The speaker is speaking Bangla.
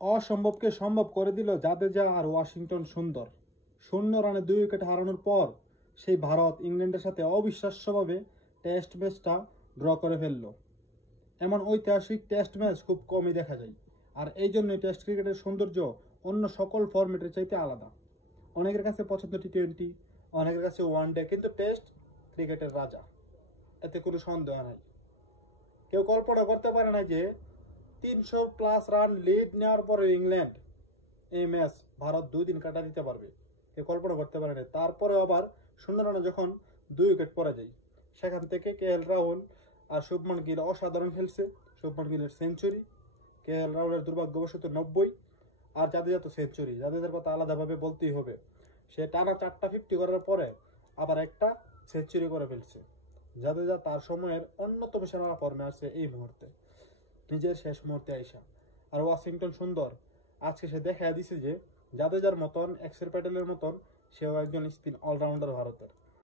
অসম্ভবকে সম্ভব করে দিল জাদেজা আর ওয়াশিংটন সুন্দর। 0 রানে 2 উইকেট হারানোর পর সেই ভারত ইংল্যান্ডের সাথে অবিশ্বাস্যভাবে টেস্ট ম্যাচটা ড্র করে ফেলল। এমন ঐতিহাসিক টেস্ট ম্যাচ খুব কমই দেখা যায়। আর এই জন্যই টেস্ট ক্রিকেটের সৌন্দর্য অন্য সকল ফরম্যাটের চাইতে আলাদা। অনেকের কাছে পছন্দ টি20, অনেকের কাছে ওয়ানডে, কিন্তু টেস্ট ক্রিকেটের রাজা, এতে কোনো সন্দেহ নাই। কেউ কল্পনা করতে পারে না যে 300+ রান লিড নেওয়ার পরে ইংল্যান্ড এই ম্যাচ ভারত 2 দিন কাটা দিতে পারবে। কেউ কল্পনা করতে পারে না। তারপরে আবার 0 রানে যখন 2 উইকেট পড়ে যায়, সেখান থেকে KL রাহুল আর শুভমান গিল অসাধারণ খেলছে। শুভমান গিলের সেঞ্চুরি, KL রাহুলের দুর্ভাগ্যবশত 90, আর জাদেজা তো সেঞ্চুরি। জাদেজার কথা আলাদাভাবে বলতেই হবে। সে টানা 4টা 50 করার পরে আবার একটা সেঞ্চুরি করে ফেলছে। জাদেজা তার সময়ের অন্যতম সেরা ফর্মে আছে এই মুহূর্তে, নিজের শেষ মুহূর্তে আইসা। আর ওয়াশিংটন সুন্দর আজকে সে দেখা দিছে যে জাদেজার মতন, অক্ষর প্যাটেলের মতন সেও একজন স্পিন অলরাউন্ডার ভারতের।